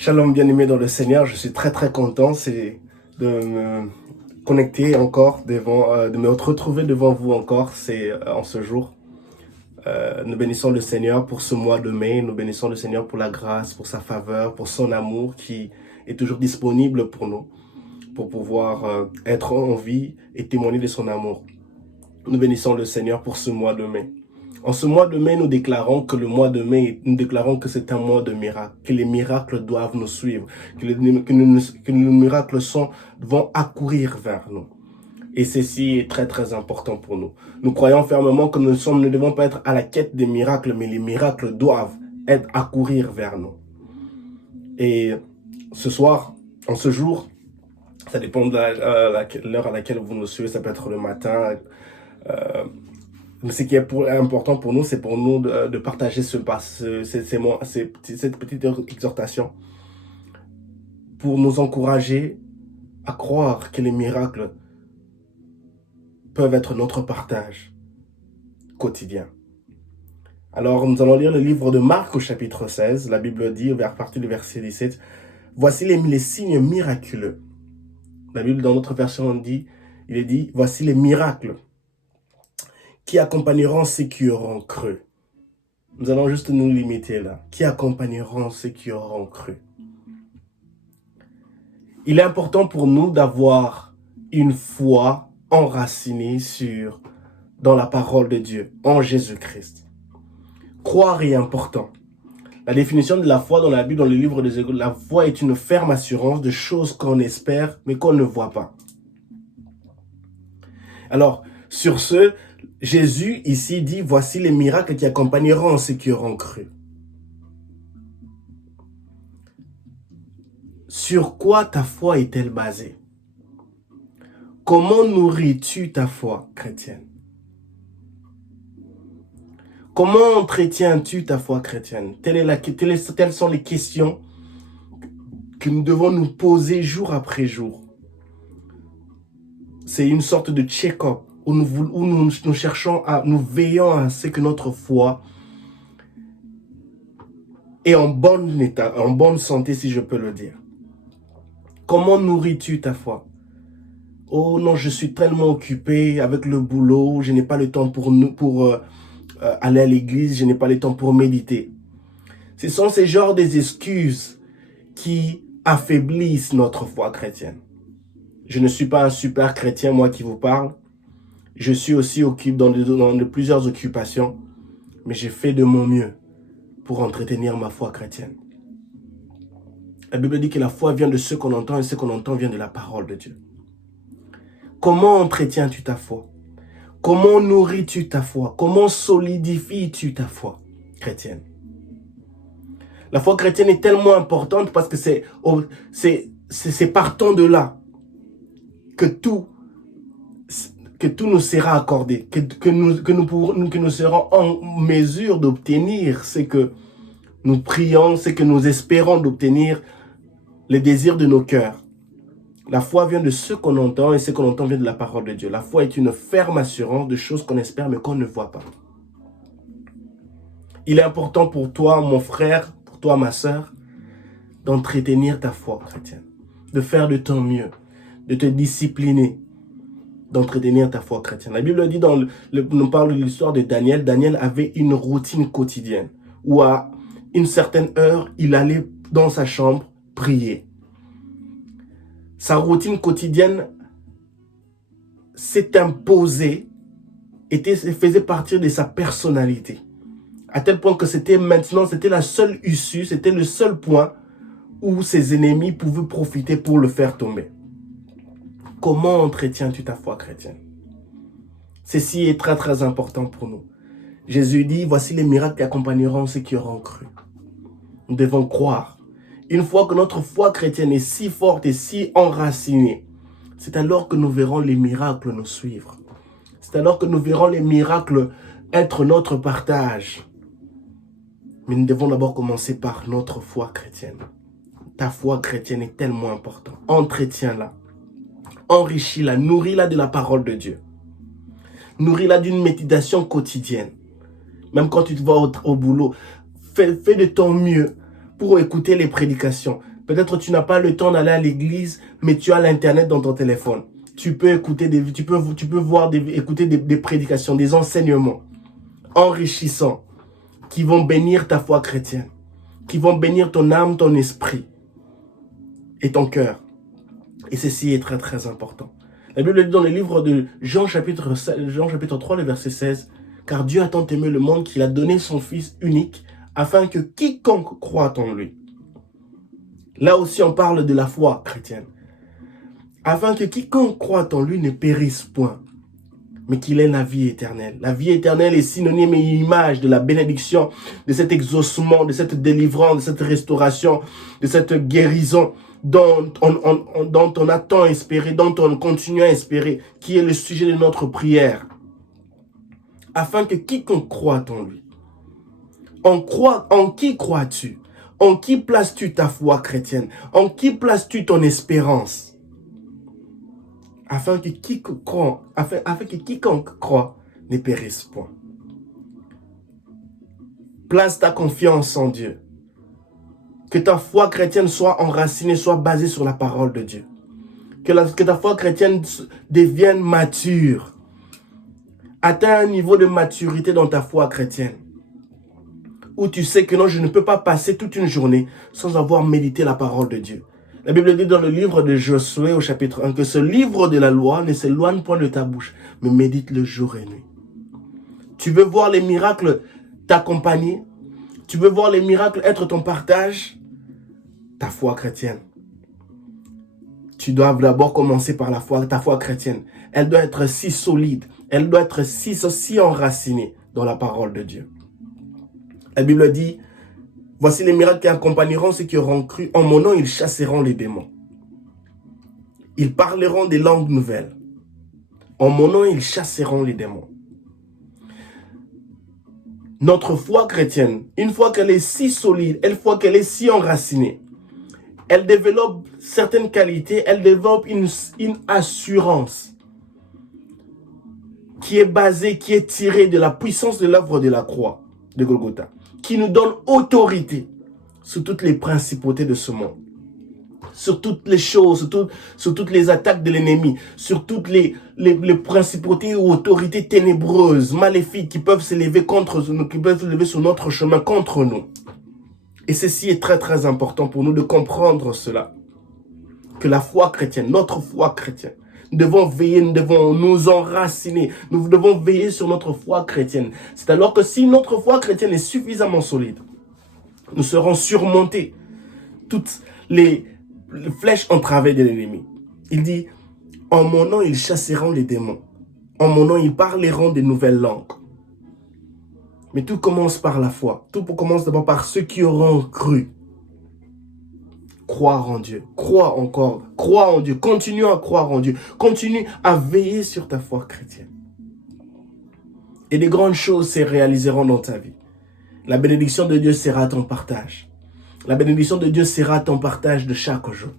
Shalom bien-aimé dans le Seigneur, je suis très très content de me connecter encore de me retrouver devant vous encore, en ce jour. Nous bénissons le Seigneur pour ce mois de mai, nous bénissons le Seigneur pour la grâce, pour sa faveur, pour son amour qui est toujours disponible pour nous, pour pouvoir être en vie et témoigner de son amour. Nous bénissons le Seigneur pour ce mois de mai. En ce mois de mai, nous déclarons que c'est un mois de miracles, que les miracles doivent nous suivre, que les miracles vont accourir vers nous. Et ceci est très très important pour nous. Nous croyons fermement que nous ne devons pas être à la quête des miracles, mais les miracles doivent accourir vers nous. Et ce soir, en ce jour, ça dépend de l'heure à laquelle vous nous suivez, ça peut être le matin. Mais ce qui est important pour nous, c'est pour nous de partager cette petite exhortation pour nous encourager à croire que les miracles peuvent être notre partage quotidien. Alors, nous allons lire le livre de Marc au chapitre 16. La Bible dit, à partir du verset 17, « Voici les signes miraculeux. » La Bible, dans notre version, il est dit, « Voici les miracles qui accompagneront ceux qui auront cru. » Nous allons juste nous limiter là. Qui accompagneront ceux qui auront cru. Il est important pour nous d'avoir une foi enracinée dans la parole de Dieu, en Jésus-Christ. Croire est important. La définition de la foi dans la Bible, dans le livre des Écritures, la foi est une ferme assurance de choses qu'on espère, mais qu'on ne voit pas. Alors, sur ce, Jésus ici dit, voici les miracles qui accompagneront ceux qui auront cru. Sur quoi ta foi est-elle basée? Comment nourris-tu ta foi chrétienne? Comment entretiens-tu ta foi chrétienne? Telles sont les questions que nous devons nous poser jour après jour. C'est une sorte de check-up où nous cherchons nous veillons à ce que notre foi est en bon état, en bonne santé, si je peux le dire. Comment nourris-tu ta foi? Oh non, je suis tellement occupé avec le boulot, je n'ai pas le temps pour aller à l'église, je n'ai pas le temps pour méditer. Ce sont ces genres des excuses qui affaiblissent notre foi chrétienne. Je ne suis pas un super chrétien, moi qui vous parle. Je suis aussi occupé dans plusieurs occupations, mais j'ai fait de mon mieux pour entretenir ma foi chrétienne. La Bible dit que la foi vient de ce qu'on entend et ce qu'on entend vient de la parole de Dieu. Comment entretiens-tu ta foi? Comment nourris-tu ta foi? Comment solidifies-tu ta foi chrétienne? La foi chrétienne est tellement importante parce que c'est partant de là que tout nous sera accordé, que nous serons en mesure d'obtenir ce que nous prions, ce que nous espérons d'obtenir, les désirs de nos cœurs. La foi vient de ce qu'on entend et ce qu'on entend vient de la parole de Dieu. La foi est une ferme assurance de choses qu'on espère mais qu'on ne voit pas. Il est important pour toi, mon frère, pour toi, ma sœur, d'entretenir ta foi chrétienne, de faire de ton mieux, de te discipliner, d'entretenir ta foi chrétienne. La Bible dit, nous parle de l'histoire de Daniel. Daniel avait une routine quotidienne où à une certaine heure, il allait dans sa chambre prier. Sa routine quotidienne s'est imposée, faisait partie de sa personnalité. À tel point que c'était la seule issue, c'était le seul point où ses ennemis pouvaient profiter pour le faire tomber. Comment entretiens-tu ta foi chrétienne? Ceci est très très important pour nous. Jésus dit, voici les miracles qui accompagneront ceux qui auront cru. Nous devons croire. Une fois que notre foi chrétienne est si forte et si enracinée, c'est alors que nous verrons les miracles nous suivre. C'est alors que nous verrons les miracles être notre partage. Mais nous devons d'abord commencer par notre foi chrétienne. Ta foi chrétienne est tellement importante. Entretiens-la. Enrichis-la. Nourris-la de la parole de Dieu. Nourris-la d'une méditation quotidienne. Même quand tu te vas au boulot, fais de ton mieux pour écouter les prédications. Peut-être tu n'as pas le temps d'aller à l'église, mais tu as l'internet dans ton téléphone. Tu peux écouter écouter des prédications, des enseignements enrichissants qui vont bénir ta foi chrétienne, qui vont bénir ton âme, ton esprit et ton cœur. Et ceci est très très important. La Bible dit dans le livre de Jean chapitre 3, le verset 16, « Car Dieu a tant aimé le monde qu'il a donné son Fils unique, afin que quiconque croit en lui. » Là aussi on parle de la foi chrétienne. « Afin que quiconque croit en lui ne périsse point, mais qu'il ait la vie éternelle. » La vie éternelle est synonyme et image de la bénédiction, de cet exaucement, de cette délivrance, de cette restauration, de cette guérison dont on a tant espéré, dont on continue à espérer, qui est le sujet de notre prière. Afin que quiconque croit en lui. En qui crois-tu? En qui places-tu ta foi chrétienne? En qui places-tu ton espérance? Afin que quiconque croit ne périsse point. Place ta confiance en Dieu. Que ta foi chrétienne soit enracinée, soit basée sur la parole de Dieu. Que ta foi chrétienne devienne mature. Atteins un niveau de maturité dans ta foi chrétienne. Où tu sais que non, je ne peux pas passer toute une journée sans avoir médité la parole de Dieu. La Bible dit dans le livre de Josué au chapitre 1 que ce livre de la loi ne s'éloigne point de ta bouche, mais médite le jour et nuit. Tu veux voir les miracles t'accompagner? Tu veux voir les miracles être ton partage? Ta foi chrétienne. Tu dois d'abord commencer par ta foi chrétienne. Elle doit être si solide, elle doit être si enracinée dans la parole de Dieu. La Bible dit, voici les miracles qui accompagneront ceux qui auront cru. En mon nom, ils chasseront les démons. Ils parleront des langues nouvelles. En mon nom, ils chasseront les démons. Notre foi chrétienne, une fois qu'elle est si solide, une fois qu'elle est si enracinée, elle développe certaines qualités, elle développe une assurance qui est basée, qui est tirée de la puissance de l'œuvre de la croix de Golgotha, qui nous donne autorité sur toutes les principautés de ce monde, sur toutes les choses, sur toutes les attaques de l'ennemi, sur toutes les principautés ou autorités ténébreuses, maléfiques qui peuvent s'élever contre nous, qui peuvent s'élever sur notre chemin contre nous. Et ceci est très très important pour nous de comprendre cela. Que la foi chrétienne, notre foi chrétienne, nous devons veiller, nous devons nous enraciner, nous devons veiller sur notre foi chrétienne. C'est alors que si notre foi chrétienne est suffisamment solide, nous serons surmontés toutes les flèches entravées de l'ennemi. Il dit, en mon nom, ils chasseront les démons. En mon nom, ils parleront de nouvelles langues. Mais tout commence par la foi. Tout commence d'abord par ceux qui auront cru. Croire en Dieu. Crois encore. Crois en Dieu. Continue à croire en Dieu. Continue à veiller sur ta foi chrétienne. Et des grandes choses se réaliseront dans ta vie. La bénédiction de Dieu sera ton partage. La bénédiction de Dieu sera ton partage de chaque jour.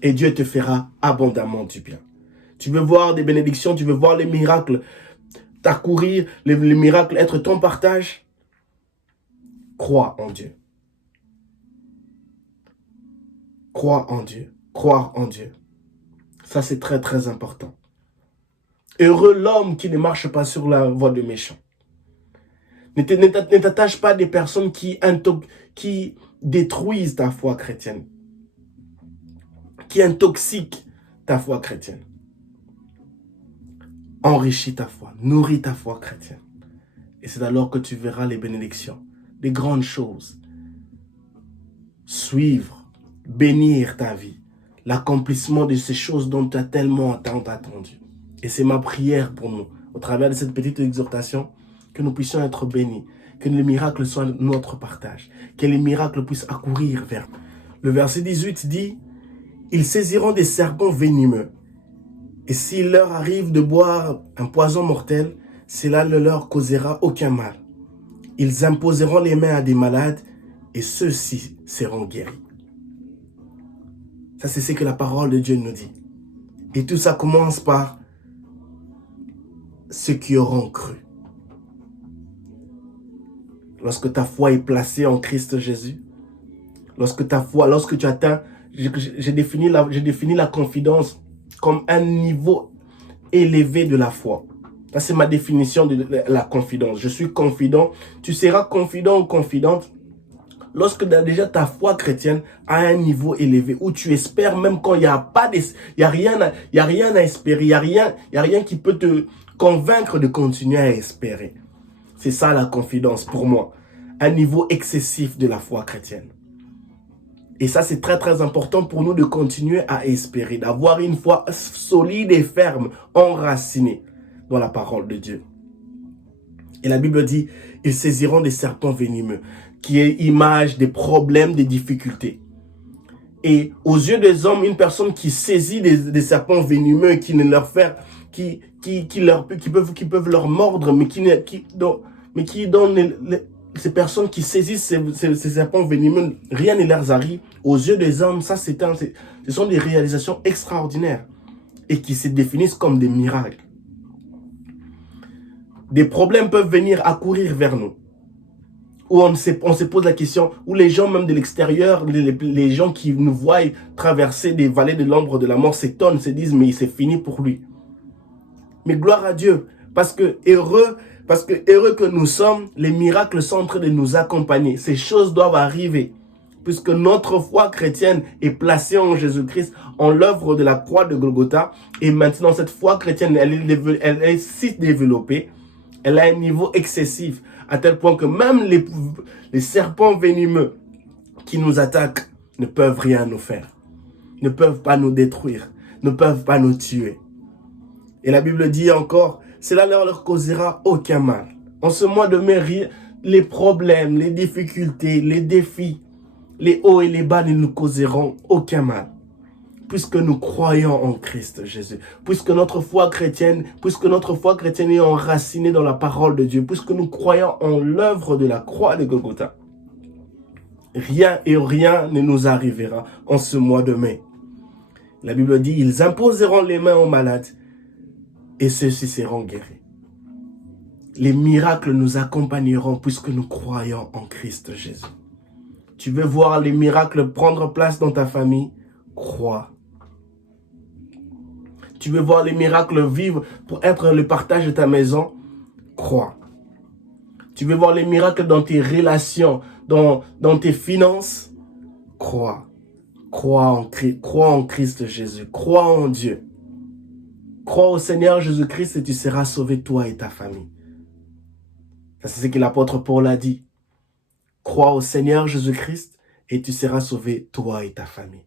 Et Dieu te fera abondamment du bien. Tu veux voir des bénédictions, tu veux voir les miracles t'accourir, les miracles être ton partage? Crois en Dieu. Crois en Dieu. Croire en Dieu. Ça, c'est très, très important. Heureux l'homme qui ne marche pas sur la voie de méchants. Ne t'attache pas à des personnes qui détruisent ta foi chrétienne. Qui intoxiquent ta foi chrétienne. Enrichis ta foi. Nourris ta foi chrétienne. Et c'est alors que tu verras les bénédictions. Des grandes choses. Suivre. Bénir ta vie, l'accomplissement de ces choses dont tu as tellement attendu. Et c'est ma prière pour nous, au travers de cette petite exhortation, que nous puissions être bénis, que les miracles soient notre partage, que les miracles puissent accourir vers nous. Le verset 18 dit, « Ils saisiront des serpents venimeux, et s'il leur arrive de boire un poison mortel, cela ne leur causera aucun mal. Ils imposeront les mains à des malades, et ceux-ci seront guéris. » Ça, c'est ce que la parole de Dieu nous dit. Et tout ça commence par ceux qui auront cru. Lorsque ta foi est placée en Christ Jésus, Lorsque ta foi, lorsque tu atteins, j'ai défini la confidence comme un niveau élevé de la foi. Ça, c'est ma définition de la confidence. Je suis confident. Tu seras confident ou confidente lorsque déjà ta foi chrétienne a un niveau élevé, où tu espères même quand il n'y a pas il y a rien à espérer, il y a rien qui peut te convaincre de continuer à espérer. C'est ça la confidence pour moi. Un niveau excessif de la foi chrétienne. Et ça, c'est très très important pour nous de continuer à espérer, d'avoir une foi solide et ferme, enracinée dans la parole de Dieu. Et la Bible dit, ils saisiront des serpents venimeux, qui est image des problèmes, des difficultés. Et aux yeux des hommes, une personne qui saisit des serpents venimeux, qui ne leur fait, qui peuvent leur mordre, mais ces personnes qui saisissent ces serpents venimeux, rien ne leur arrive. Aux yeux des hommes, ça ce sont des réalisations extraordinaires et qui se définissent comme des miracles. Des problèmes peuvent venir accourir vers nous. Où on se pose la question, où les gens même de l'extérieur, les gens qui nous voient traverser des vallées de l'ombre de la mort s'étonnent, se disent mais c'est fini pour lui. Mais gloire à Dieu, parce que heureux que nous sommes, les miracles sont en train de nous accompagner. Ces choses doivent arriver, puisque notre foi chrétienne est placée en Jésus-Christ, en l'œuvre de la croix de Golgotha. Et maintenant, cette foi chrétienne, elle est si développée, elle a un niveau excessif, à tel point que même les serpents venimeux qui nous attaquent ne peuvent rien nous faire, ne peuvent pas nous détruire, ne peuvent pas nous tuer. Et la Bible dit encore, cela ne leur causera aucun mal. En ce mois de mai, les problèmes, les difficultés, les défis, les hauts et les bas ne nous causeront aucun mal. Puisque nous croyons en Christ Jésus, puisque notre foi chrétienne est enracinée dans la parole de Dieu, puisque nous croyons en l'œuvre de la croix de Golgotha, rien ne nous arrivera en ce mois de mai. La Bible dit, ils imposeront les mains aux malades et ceux-ci seront guéris. Les miracles nous accompagneront puisque nous croyons en Christ Jésus. Tu veux voir les miracles prendre place dans ta famille? Crois. Tu veux voir les miracles vivre pour être le partage de ta maison? Crois. Tu veux voir les miracles dans tes relations, dans tes finances? Crois. Crois en Christ Jésus. Crois en Dieu. Crois au Seigneur Jésus-Christ et tu seras sauvé, toi et ta famille. Ça, c'est ce que l'apôtre Paul a dit. Crois au Seigneur Jésus-Christ et tu seras sauvé, toi et ta famille.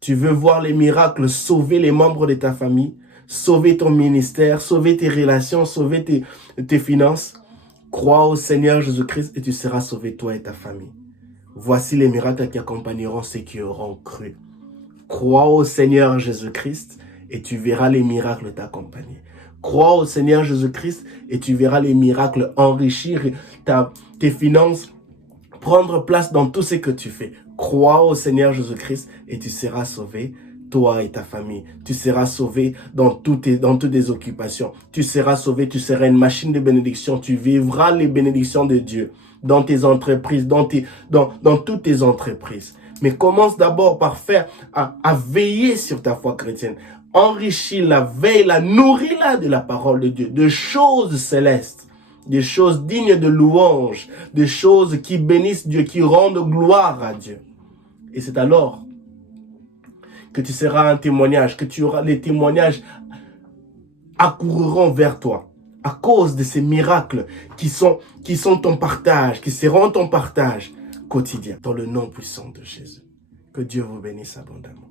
Tu veux voir les miracles sauver les membres de ta famille, sauver ton ministère, sauver tes relations, sauver tes finances? Crois au Seigneur Jésus-Christ et tu seras sauvé, toi et ta famille. Voici les miracles qui accompagneront ceux qui auront cru. Crois au Seigneur Jésus-Christ et tu verras les miracles t'accompagner. Crois au Seigneur Jésus-Christ et tu verras les miracles enrichir tes finances, prendre place dans tout ce que tu fais. Crois au Seigneur Jésus-Christ et tu seras sauvé, toi et ta famille. Tu seras sauvé dans toutes tes occupations. Tu seras sauvé, tu seras une machine de bénédiction. Tu vivras les bénédictions de Dieu dans tes entreprises, dans toutes tes entreprises. Mais commence d'abord par à veiller sur ta foi chrétienne. Enrichis-la, veille-la, nourris-la de la parole de Dieu, de choses célestes, des choses dignes de louange, des choses qui bénissent Dieu, qui rendent gloire à Dieu. Et c'est alors que tu seras un témoignage, que les témoignages accourront vers toi à cause de ces miracles qui sont ton partage, qui seront ton partage quotidien dans le nom puissant de Jésus. Que Dieu vous bénisse abondamment.